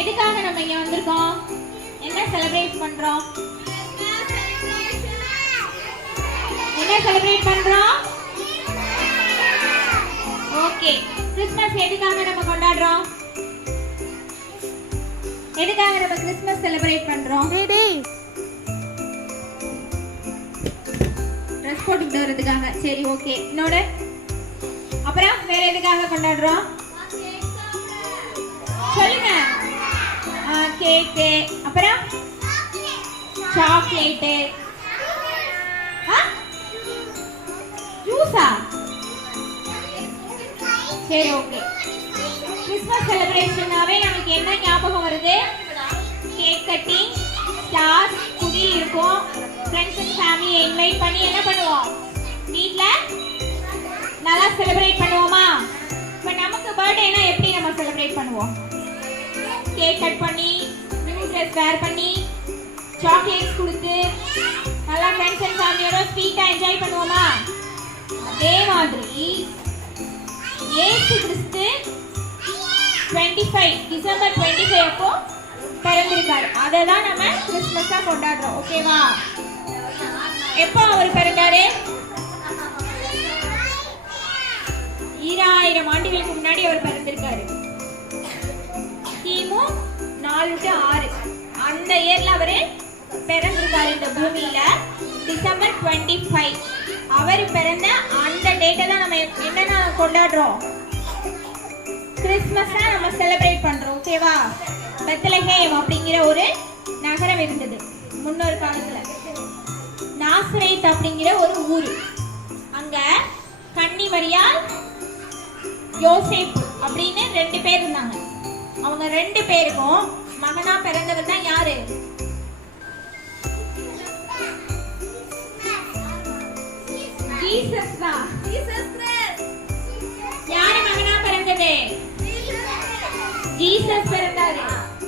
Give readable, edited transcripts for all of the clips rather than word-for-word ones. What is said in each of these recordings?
எதுக்காக நம்ம இங்க வந்திருக்கோம்? என்ன செலிப்ரேட் பண்றோம்? என்ன செலிப்ரேட் பண்றோம்? ஓகே, கிறிஸ்மஸ் எதுக்காக நம்ம கொண்டாடுறோம்? எதுக்காக நம்ம கிறிஸ்மஸ் செலிப்ரேட் பண்றோம்? ட்ரெஸ் போட்டுக்கிட்டு வரதுக்காக. சரி, ஓகே. இன்னொரு அப்புறம் வேற எதுக்காக கொண்டாடுறோம்? சொல்லுங்க. கேக்கு, அப்புறம் சாக்லேட்டு, ஜூஸா? சரி, ஓகே. கிறிஸ்மஸ் செலிப்ரேஷனாவே நமக்கு என்ன ஞாபகம் வருது? கேக் கட்டிங், ஸ்டார்ஸ், குடில் இருக்கும். ஃப்ரெண்ட்ஸ் அண்ட் ஃபேமிலியை இன்வைட் பண்ணி என்ன பண்ணுவோம்? வீட்ல நல்லா செலிப்ரேட் பண்ணுவோமா? இப்போ நமக்கு பர்த்டேனா எப்படி நம்ம செலிப்ரேட் பண்ணுவோம்? கேக் கட் பண்ணி, நியூ ட்ரெஸ் வேர் பண்ணி, சாக்லேட்ஸ் கொடுத்து, நல்லா ஃப்ரெண்ட்ஸ் அண்ட் ஃபேமிலியோட ஸ்வீட்டா என்ஜாய் பண்ணுவோமா? அதே மாதிரி இயேசு கிறிஸ்து 25 டிசம்பர் 25 அப்போ பிறந்திருக்காரு. அதை தான் நம்ம கிறிஸ்மஸா கொண்டாடுறோம். ஓகேவா? எப்போ அவர் பிறந்தாரு? 2000 ஆண்டுகளுக்கு முன்னாடி அவர் பிறந்திருக்காரு. கிமு 4 to 6 அந்த இயர்ல அவரு பிறந்திருக்காரு இந்த பூமியில. டிசம்பர் 25 அவர் பிறந்த அந்த டேட்டை தான் நம்ம என்னன்னா கொண்டாடுறோம்? கிறிஸ்மஸா நம்ம செலிப்ரேட் பண்றோம். ஓகேவா? பெத்லஹேம் அப்படிங்கிற ஒரு நகரம் இருந்தது முன்னொரு காலத்துல. நாசரேத் அப்படிங்கிற ஒரு ஊர். அங்க கன்னி மரியாள், யோசேப்பு அப்படின்னு 2 பேர் இருந்தாங்க. அவங்க 2 பேருக்கும் மகனா பிறந்தவர் தான் யாரு? ஜீசஸ் தான். யாரு மகனா பிறந்தது? ஜீசஸ் பிறந்தாரு.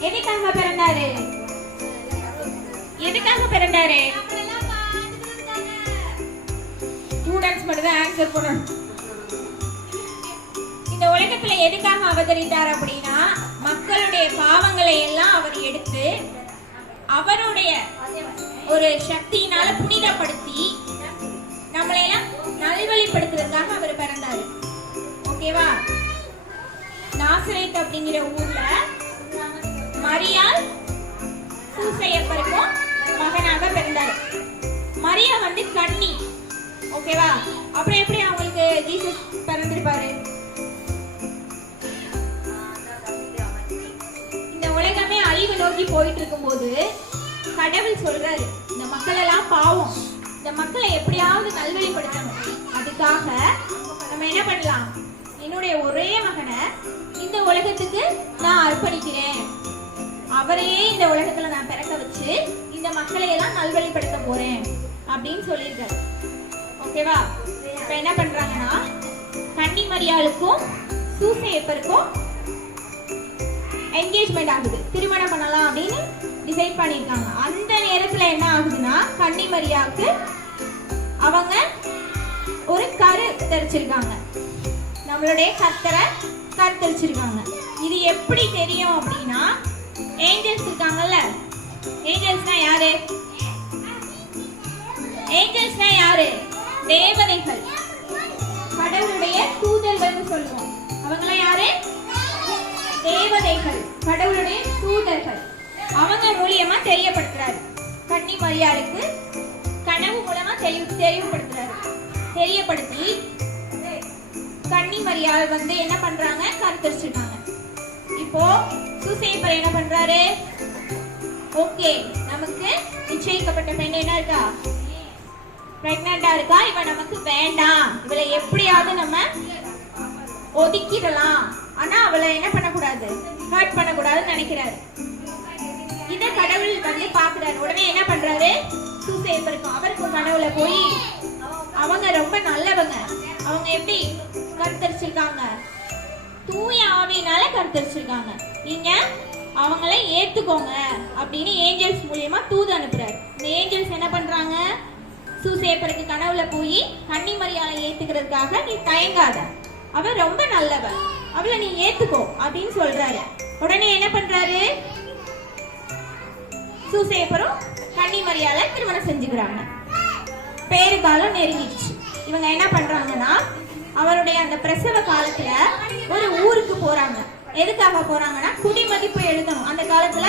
எதுக்காக பிறந்தாரு? எதுக்காக பிறந்தாரு? ஸ்டூடண்ட்ஸ் மட்டும் தான் ஆன்சர் பண்ணணும். இந்த உலகத்துல எதுக்காக அவதரித்தார் அப்படின்னா, மக்களுடைய பாவங்களை எல்லாம் அவர் எடுத்து அவருடைய ஒரு சக்தியினால புனிதப்படுத்தி நம்மளை எல்லாம் நல்வழிப்படுத்துறதுக்காக அவர் பிறந்தாரு. ஓகேவா? நாசரேத் அப்படிங்கிற ஊர்ல மரியாள் சூசையப்பருக்கும் மகனாக பிறந்தாரு. மரியா வந்து கன்னி. ஓகேவா? அப்புறம் எப்படி அவங்களுக்கு ஜீசஸ் பிறந்திருப்பாரு? இந்த உலகமே அழிவு நோக்கி போயிட்டு இருக்கும்போது கடவுள் சொல்றாரு, இந்த மக்கள் எல்லாம் பாவம், இந்த மக்களை எப்படியாவது நல்வழிப்படுத்தணும். அதுக்காக நம்ம என்ன பண்ணலாம்? என்னுடைய ஒரே மகனை இந்த உலகத்துக்கு நான் அர்ப்பணிக்கிறேன். அவரையே இந்த உலகத்துல நான் பிறக்க வச்சு இந்த மக்களை எல்லாம் நல்வழிப்படுத்த போறேன் அப்படின்னு சொல்லியிருக்காரு. ஓகேவா? இப்ப என்ன பண்றாங்கன்னா, கன்னி மரியாளுக்கும் சூசையப்பருக்கும் என்கேஜ்மெண்ட் ஆகுது. திருமணம் பண்ணலாம் அப்படின்னு டிசைட் பண்ணிருக்காங்க. அந்த நேரத்துல என்ன ஆகுதுன்னா, கன்னி மரியாவுக்கு அவங்க ஒரு கரு தெரிச்சிருக்காங்க. நம்மளுடைய கர்த்தரை கருத்தரிச்சிருக்காங்க. இது எப்படி தெரியும் அப்படின்னா, ஏஞ்சல்ஸ் இருக்காங்கல்ல, ஏஞ்சல்ஸ்னா யாரு? ஏஞ்சல்ஸ்னா யாரு? தேவதைகள், கடவுளுடைய தூதர்கள் சொல்லுவோம். அவங்களாம் யாரு? தேவதைகள், கடவுளுடைய தூதர்கள். அவங்க மூலியமா தெரியப்படுத்துறாரு. கன்னி மரியாளுக்கு கனவு மூலமா தெரியப்படுத்துறாரு. தெரியப்படுத்தி கன்னி மரியாள் வந்து என்ன பண்றாங்க? கருத்தரிச்சிருக்காங்க. இப்போ சூசையப்பர் என்ன பண்றாரு? ஓகே, நமக்கு நிச்சயிக்கப்பட்ட பெண் என்ன இருக்கா? பிரெக்னண்டா இருக்கா. இவ நமக்கு வேண்டாம், இவளை எப்படியாவது நம்ம ஒதுக்கிடலாம். ஆனா அவளை என்ன பண்ணக்கூடாது? ஹர்ட் பண்ணக்கூடாதுன்னு நினைக்கிறாரு. இத கடவுள் வந்து பாக்குறாரு. உடனே என்ன பண்றாரு? சூசையப்பருக்கும் அவருக்கும் கனவுல போய், அவங்க ரொம்ப நல்லவங்க, அவங்க எப்படி கருத்தரிச்சிருக்காங்க? தூய ஆவியினால கருத்தரிச்சிருக்காங்க. நீங்க அவங்களை ஏத்துக்கோங்க அப்படின்னு ஏஞ்சல்ஸ் மூலியமா தூது அனுப்புறாரு. இந்த ஏஞ்சல்ஸ் என்ன பண்றாங்க? சூசையப்பருக்கு கனவுல போய் கன்னி மரியாளை ஏத்துக்கிறதுக்காக நீ தயங்காத, அவ ரொம்ப நல்லவ, அவளை நீ ஏத்துக்கோ அப்படின்னு சொல்றாரு. உடனே என்ன பண்றாரு? சூசேப்பரும் கன்னி மரியாதை திருமணம் செஞ்சுக்கிறாங்க. பேரு காலம் நெருங்கிடுச்சு. இவங்க என்ன பண்றாங்கன்னா அவருடைய அந்த பிரசவ காலத்துல ஒரு ஊருக்கு போறாங்க. எதுக்காக போறாங்கன்னா குடிமதிப்பு எழுதணும். அந்த காலத்துல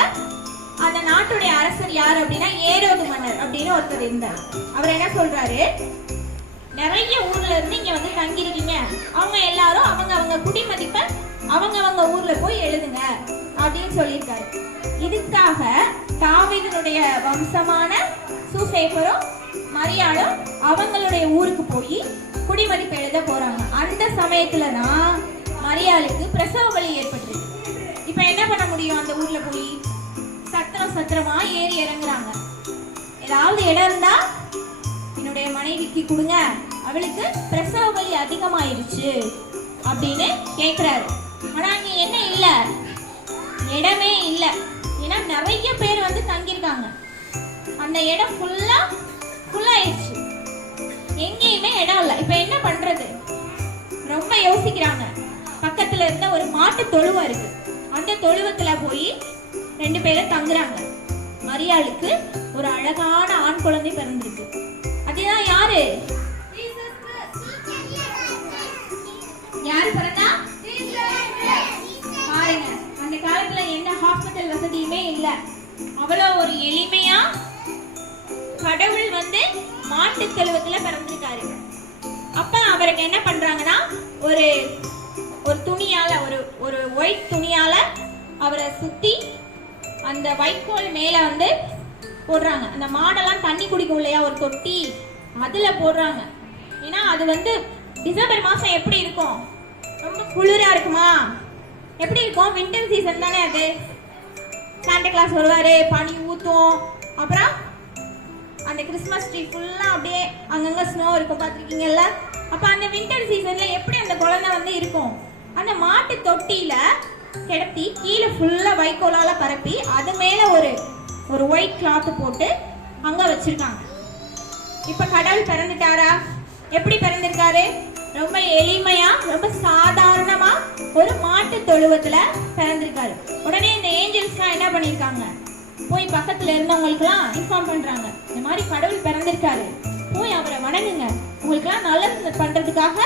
அந்த நாட்டுடைய அரசர் யார் அப்படின்னா ஏரோது மன்னர் அப்படின்னு ஒருத்தர் இருந்தார். அவர் என்ன சொல்றாரு, நிறைய ஊர்ல இருந்து இங்க வந்து தங்கிருக்கீங்க, அவங்க எல்லாரும் அவங்க குடிமதிப்பை அவங்க ஊர்ல போய் எழுதுங்க அப்படின்னு சொல்லியிருக்காரு. இதுக்காக தாவீதுடைய வம்சமான சூசேப்பரும் மரியாளும் அவங்களுடைய ஊருக்கு போய் குடிமதிப்பு எழுத போறாங்க. அந்த சமயத்துலதான் மரியாளுக்கு பிரசவ வலி ஏற்பட்டுருக்கு. இப்ப என்ன பண்ண முடியும்? அந்த ஊர்ல போய் சத்திரமா ஏறி இறங்குறாங்க. ஏதாவது இடம் இருந்தா என்னுடைய மனைவிக்கு கொடுங்க, அவளுக்கு பிரசவ வலி அதிகமாயிருச்சு அப்படின்னு கேக்குறாரு. ஆனா அங்க என்ன இல்ல, இடமே இல்ல. ஏன்னா நிறைய பேர் வந்து தங்கியிருக்காங்க. அந்த இடம் ஃபுல்லாயிடுச்சு, எங்கேயுமே இடம் இல்ல. இப்ப என்ன பண்றது? ரொம்ப யோசிக்கிறாங்க. பக்கத்துல இருந்த ஒரு மாட்டு தொழுவம் இருக்கு. அந்த தொழுவத்துல போய் 2 பேரும் தங்குறாங்க. மரியாளுக்கு ஒரு அழகான ஆண் குழந்தை பிறந்திருக்கு. அதுதான் யாரு? யாரு பிறந்தா? பாருங்க, அந்த காலத்துல எந்த ஹாஸ்பிட்டல் வசதியுமே இல்ல. அவ்வளோ ஒரு எளிமையா கடவுள் வந்து மாட்டு தொழுவத்துல பிறந்திருக்காரு. அப்ப அவருக்கு என்ன பண்றாங்கன்னா ஒரு துணியால ஒரு ஒயிட் துணியால அவரை சுத்தி அந்த வைக்கோல் மேல வந்து போடுறாங்க. அந்த மாடெல்லாம் தண்ணி குடிக்கும் இல்லையா, ஒரு தொட்டி, அதுல போடுறாங்க. ஏன்னா அது வந்து டிசம்பர் மாசம் எப்படி இருக்கும்? ரொம்ப குளிரா இருக்குமா? எப்படி இருக்கும்? வின்டர் சீசன் தானே அது. சாண்டா கிளாஸ் வருவாரு, பனி ஊத்தும். அப்புறம் அந்த கிறிஸ்மஸ் ட்ரீ ஃபுல்லா அப்படியே அங்கங்க ஸ்னோ இருக்கும், பார்த்துருக்கீங்கல்ல? அப்ப அந்த வின்டர் சீசன்ல எப்படி அந்த குழந்தை வந்து இருக்கும்? அந்த மாட்டு தொட்டியில கிடத்தி கீழே ஃபுல்லா வைக்கோலால பரப்பி அது மேல ஒரு ஒயிட் கிளாத் போட்டு அங்க வச்சிருக்காங்க. இப்ப கடவுள் பிறந்துட்டாரா? எப்படி பிறந்திருக்காரு? ரொம்ப எளிமையா, ரொம்ப சாதாரணமா ஒரு மாட்டு தொழுவத்துல பிறந்திருக்காரு. உடனே இந்த ஏஞ்சல்ஸ்லாம் என்ன பண்ணிருக்காங்க, போய் பக்கத்துல இருந்தவங்களுக்கு எல்லாம் இன்ஃபார்ம் பண்றாங்க, இந்த மாதிரி கடவுள் பிறந்திருக்காரு, போய் அவரை வணங்குங்க, உங்களுக்கு எல்லாம் நல்லது பண்றதுக்காக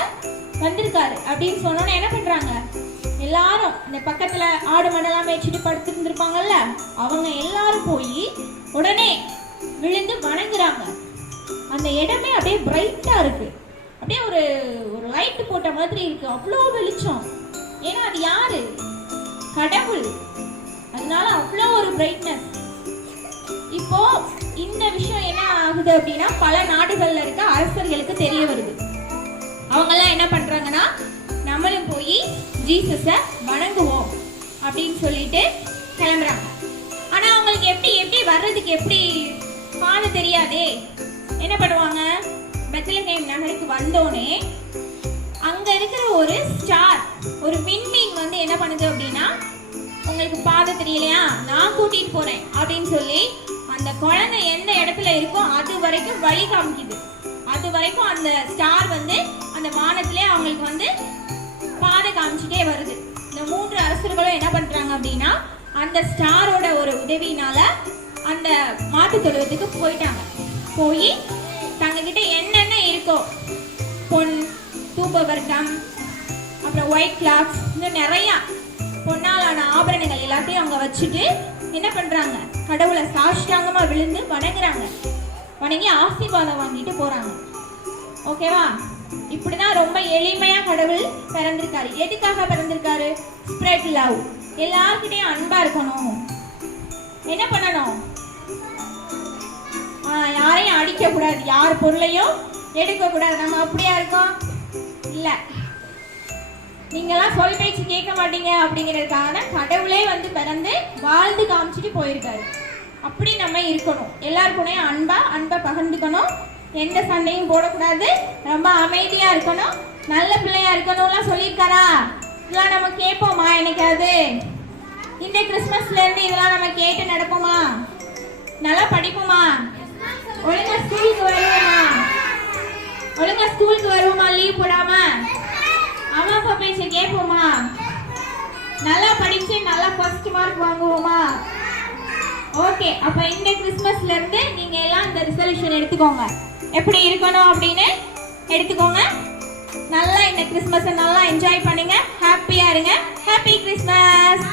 வந்திருக்காரு அப்படின்னு சொன்னோன்னு என்ன பண்றாங்க, எல்லாரும் இந்த பக்கத்துல ஆடு மடலாம் மேய்ச்சிட்டு படுத்து இருந்திருப்பாங்கல்ல, அவங்க எல்லாரும் போய் உடனே விழுந்து வணங்குறாங்க. அந்த இடமே அப்படியே பிரைட்டா இருக்கு, அப்படியே ஒரு லைட் போட்ட மாதிரி இருக்கு, அவ்வளோ வெளிச்சம். ஏன்னா அது யாரு? கடவுள். அதனால அவ்வளோ ஒரு பிரைட்னஸ். இப்போ இந்த விஷயம் என்ன ஆகுது அப்படின்னா, பல நாடுகள்ல இருக்க அரசர்களுக்கு தெரிய வருது. அவங்க எல்லாம் என்ன பண்றாங்கன்னா, நம்மளும் போய் ஜீசஸ வணங்குவோம் அப்படின்னு சொல்லிட்டு கிளம்புறாங்க. ஆனா அவங்களுக்கு எப்படி வர்றதுக்கு எப்படி பாதை தெரியாதே. என்ன பண்ணுவாங்க, பெத்லஹேம் நகருக்கு வந்தோடனே அங்க இருக்கிற ஒரு ஸ்டார், ஒரு விண்மீன் வந்து என்ன பண்ணுது அப்படின்னா, உங்களுக்கு பாதை தெரியலையா, நான் கூட்டிட்டு போறேன் அப்படின்னு சொல்லி அந்த குழந்தை எந்த இடத்துல இருக்கோ அது வரைக்கும் வழி காமிக்குது. அது வரைக்கும் அந்த ஸ்டார் வந்து அந்த வானத்திலே அவங்களுக்கு வந்து பாதை காமிச்சுட்டே வருது. இந்த 3 அரசர்களும் என்ன பண்றாங்க அப்படின்னா, அந்த ஸ்டாரோட ஒரு உதவினால அந்த மாட்டு தொழுவத்துக்கு போயிட்டாங்க. போய் தங்ககிட்ட என்னென்ன இருக்கோ, பொன், தூபவர்க்கம், அப்புறம் ஒயிட் கிளாத்ஸ், இன்னும் நிறைய பொன்னாலான ஆபரணங்கள் எல்லாத்தையும் அவங்க வச்சுட்டு என்ன பண்றாங்க, கடவுளை சாஷ்டாங்கமா விழுந்து வணங்குறாங்க. வணங்கி ஆசீர்வாதம் வாங்கிட்டு போறாங்க. ஓகேவா? இப்படிதான் ரொம்ப எளிமையா கடவுள் பிறந்திருக்காரு. எதுக்காக பிறந்திருக்காரு? Spread love. எல்லார்கிட்டையும் அன்பா இருக்கணும். என்ன பண்ணணும்? யாரையும் அடிக்க கூடாது, யார் பொருளையும் எடுக்க கூடாது. நம்ம அப்படியா இருக்கோம்? இல்ல, நீங்கெல்லாம் சொல் பேச்சு கேட்க மாட்டீங்க அப்படிங்கிறதுக்காக கடவுளே வந்து பிறந்து வாழ்ந்து காமிச்சிட்டு போயிருக்காரு. அப்படி நம்ம இருக்கணும். எல்லாருக்கூடையும் அன்பை பகிர்ந்துக்கணும். எந்த சண்டையும் போடக்கூடாது. ரொம்ப அமைதியா இருக்கணும். நல்ல பிள்ளையா இருக்கணும்லாம் சொல்லியிருக்காரா? இதெல்லாம் நம்ம கேட்போமா? என்னைக்காவது இந்த கிறிஸ்மஸ்ல இருந்து இதெல்லாம் நம்ம கேட்டு நடப்போமா? நல்லா படிப்போமா? ஒழுங்கா ஸ்கூலுக்கு வருவோமா? லீவ் போடாம அம்மா அப்பா பேச கேட்போமா? நல்லா படிச்சு நல்லா ஃபர்ஸ்ட் மார்க் வாங்குவோமா? ஓகே. ஓகே, அப்ப இந்த கிறிஸ்மஸ்ல இருந்து நீங்க எல்லாம் இந்த ரெசல்யூஷன் எடுத்துக்கோங்க. எப்படி இருக்கணும் அப்படின்னு எடுத்துக்கோங்க. நல்லா இந்த கிறிஸ்மஸை நல்லா என்ஜாய் பண்ணுங்க. ஹாப்பியா இருங்க. Happy Christmas.